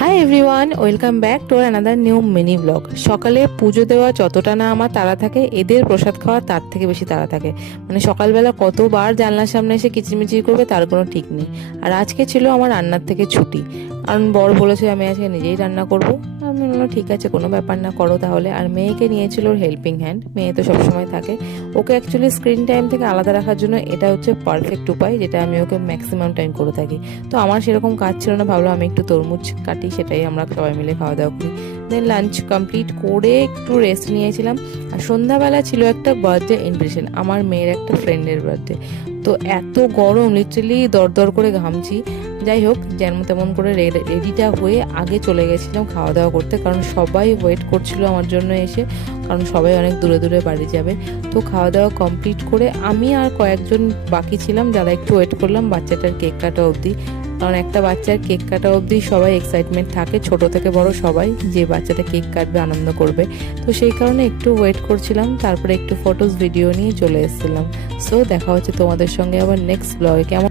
Hi everyone, welcome back to another new mini blog. সকালে পুজো দেওয়া যতটা না আমার তাড়া থাকে, এদের প্রসাদ খাওয়া তার থেকে বেশি তাড়া থাকে। মানে সকালবেলা কতবার জানলার সামনে এসে কিচিরমিচির করবে তার কোনো ঠিক নেই। আর আজকে ছিল আমার রান্নার থেকে ছুটি, কারণ বর বলেছে আমি আজকে নিজেই রান্না করবো। আমি বললাম ঠিক আছে, কোনো ব্যাপার না, করো তাহলে। আর মেয়েকে নিয়েছিল ওর হেল্পিং হ্যান্ড, মেয়ে তো সবসময় থাকে। ওকে অ্যাকচুয়ালি স্ক্রিন টাইম থেকে আলাদা রাখার জন্য এটা হচ্ছে পারফেক্ট উপায়, যেটা আমি ওকে ম্যাক্সিমাম টাইম করে থাকি। তো আমার সেরকম কাজ ছিল না, ভাবলাম আমি একটু তরমুজ কাটি, সেটাই আমরা সবাই মিলে খাওয়া দাওয়া করি। দেন লাঞ্চ কমপ্লিট করে একটু রেস্ট নিয়েছিলাম। আর সন্ধ্যাবেলা ছিল একটা বার্থডে ইনভিটেশন, আমার মেয়ের একটা ফ্রেন্ডের বার্থডে। তো এত গরম, লিটারালি দরদর করে ঘামছি। যাই হোক, যেমন তেমন করে রেডিটা হয়ে আগে চলে গেছিলাম খাওয়া দাওয়া করতে, কারণ সবাই ওয়েট করছিল আমার জন্য এসে, কারণ সবাই অনেক দূরে দূরে বাড়ি যাবে। তো খাওয়া দাওয়া কমপ্লিট করে আমি আর কয়েকজন বাকি ছিলাম যারা একটু ওয়েট করলাম বাচ্চাটার কেক কাটা অবধি। কারণ একটা বাচ্চার কেক কাটা অবধি সবাই এক্সাইটমেন্ট থাকে, ছোট থেকে বড় সবাই, যে বাচ্চাটা কেক কাটবে, আনন্দ করবে। তো সেই কারণে একটু ওয়েট করছিলাম, তারপরে একটু ফটোস ভিডিও নিয়ে চলে এসেছিলাম। সো দেখা হচ্ছে তোমাদের সঙ্গে আবার নেক্সট ব্লগে। কেমন